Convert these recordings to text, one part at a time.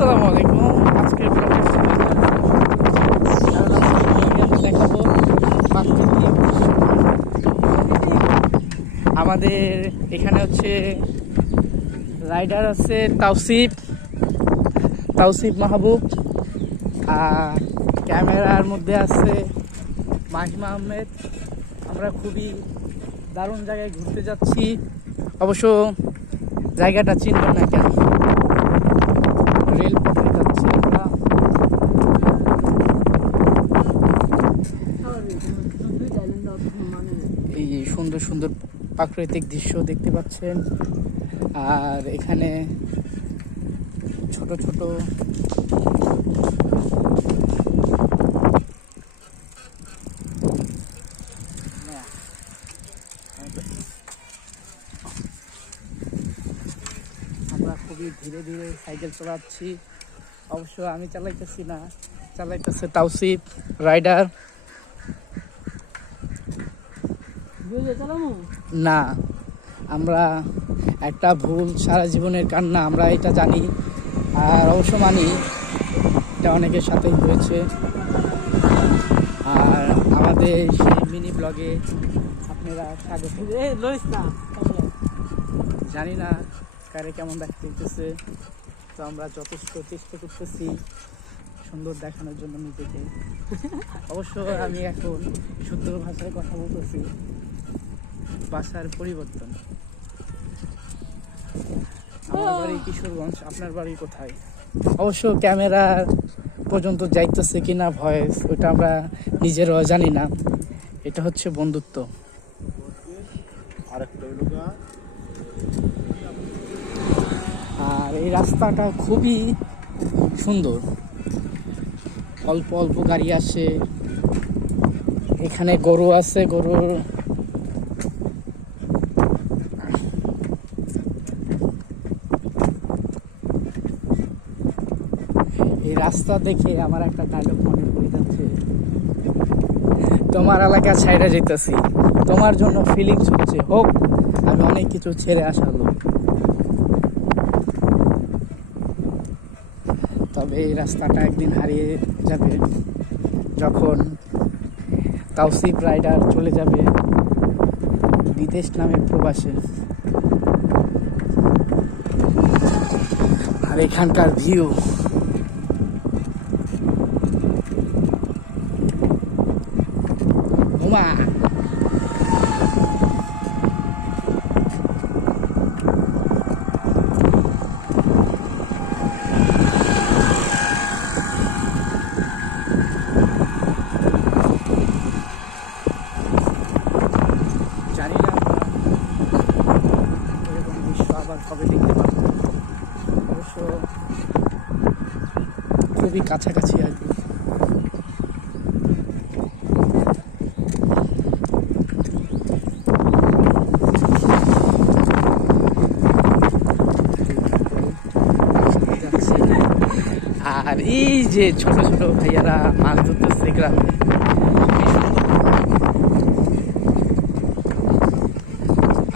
আসসালামু আলাইকুম। আজকে দেখাবো আমাদের এখানে হচ্ছে রাইডার আছে তাওসিফ মাহবুব, আর ক্যামেরার মধ্যে আছে মাহিম আহমেদ। আমরা খুবই দারুণ জায়গায় ঘুরতে যাচ্ছি। অবশ্য জায়গাটা চিনবেন না কেন, রেল পথে যাচ্ছি আমরা। এই যে সুন্দর সুন্দর প্রাকৃতিক দৃশ্য দেখতে পাচ্ছেন, আর এখানে ছোট ছোট আমরা খুবই ধীরে ধীরে সাইকেল চালাচ্ছি। অবশ্য আমি চালাইতেছি না, চালাইতেছে তাওসিফ রাইডার। না, আমরা একটা ভুল সারা জীবনের কান্না, আমরা এটা জানি আর অবশ্য মানি, এটা অনেকের সাথেই হয়েছে। আর আমাদের সেই মিনি ব্লগে আপনারা স্বাগত। জানি না কারে কেমন দেখতেছে, তো আমরা যথেষ্ট চেষ্টা করতেছি সুন্দর দেখানোর জন্য নিজেকে। অবশ্য আমি এখন শুদ্ধ ভাষায় কথা বলতেছি, ভাষার পরিবর্তন। আমার বাড়ি কিশোরগঞ্জ, আপনার বাড়ি কোথায়? অবশ্য ক্যামেরা পর্যন্ত যাইতেছে কিনা ভয়েস, ওটা আমরা নিজেরাও জানি না। এটা হচ্ছে বন্ধুত্ব। আর এই রাস্তাটা খুবই সুন্দর, অল্প অল্প গাড়ি আসে। এখানে গরু আছে, গরুর এই রাস্তা দেখে আমার একটা ডায়লগ মনে পড়ে যাচ্ছে, তোমার এলাকা ছাইড়া যেতেছি, তোমার জন্য ফিলিংস হচ্ছে হোক আমি অনেক কিছু ছেড়ে আসা লোক। তবে এই রাস্তাটা একদিন হারিয়ে যাবে, যখন তাওসিফ রাইডার চলে যাবে বিদেশ নামে প্রবাসে। আর এখানকার ভিউ ঘুমা। জানি না এরকম দৃশ্য আবার কবে দেখতে পাবো। অবশ্য খুবই কাছাকাছি আসবে। আর এই যে ছোট ছোট ভাইয়ারা মাছ ধরতেছে গ্রামে,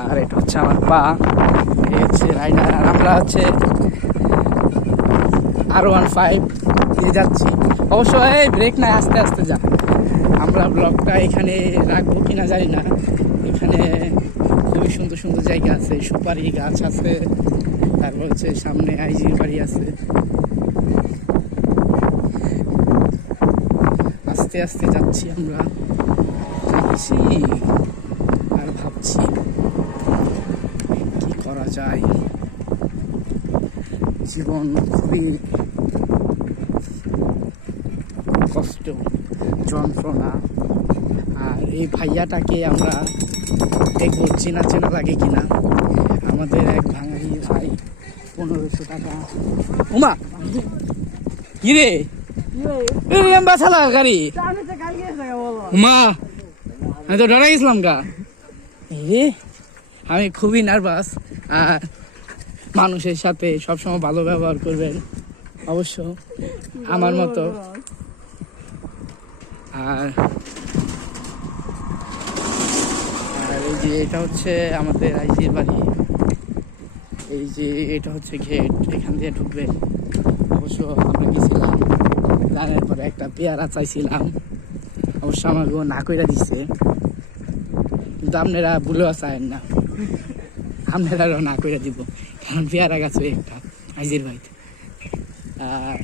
আর এটা হচ্ছে আমার পা, এই হচ্ছে রাইডার। আর আমরা হচ্ছে R15 দিয়ে যাচ্ছি। অবশ্য এই ব্রেক নাই, আস্তে আস্তে যা। আমরা ব্লগটা এখানে রাখবো কিনা জানি না। এখানে খুবই সুন্দর সুন্দর জায়গা আছে, সুপারি গাছ আছে, তারপর হচ্ছে সামনে আইজির বাড়ি আছে। আস্তে আস্তে যাচ্ছি আমরা, যাচ্ছি আর ভাবছি কি করা যায়। জীবন খুবই কষ্ট, যন্ত্রণা। আর এই ভাইয়াটাকে আমরা দেখবো চেনা চেনা লাগে কিনা। আমাদের এক ভাঙারি ভাই 1500 টাকা। উমা কিরে গাড়ি মা, আমি তো ডরা গেছিলাম গা। আমি খুবই নার্ভাস। আর মানুষের সাথে সবসময় ভালো ব্যবহার করবেন অবশ্য, আমার মতো। আর এই যে এটা হচ্ছে আমাদের আইজির বাড়ি, এই যে এটা হচ্ছে গেট, এখান দিয়ে ঢুকবেন। অবশ্য অবশ্য আমরা গেছিলাম, জানার পরে একটা পেয়ারা চাইছিলাম, অবশ্য আমাকে না কইরা দিচ্ছে, কিন্তু আপনারা ভুলেও চায়েন না, আপনারাও না কইরা দিব, কারণ পেয়ারা গাছ একটা আইজির ভাই। আর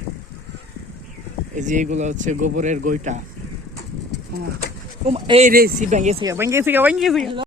এই যে এগুলো হচ্ছে গোবরের গইটা। এই রে সিট ভেঙে গেছে।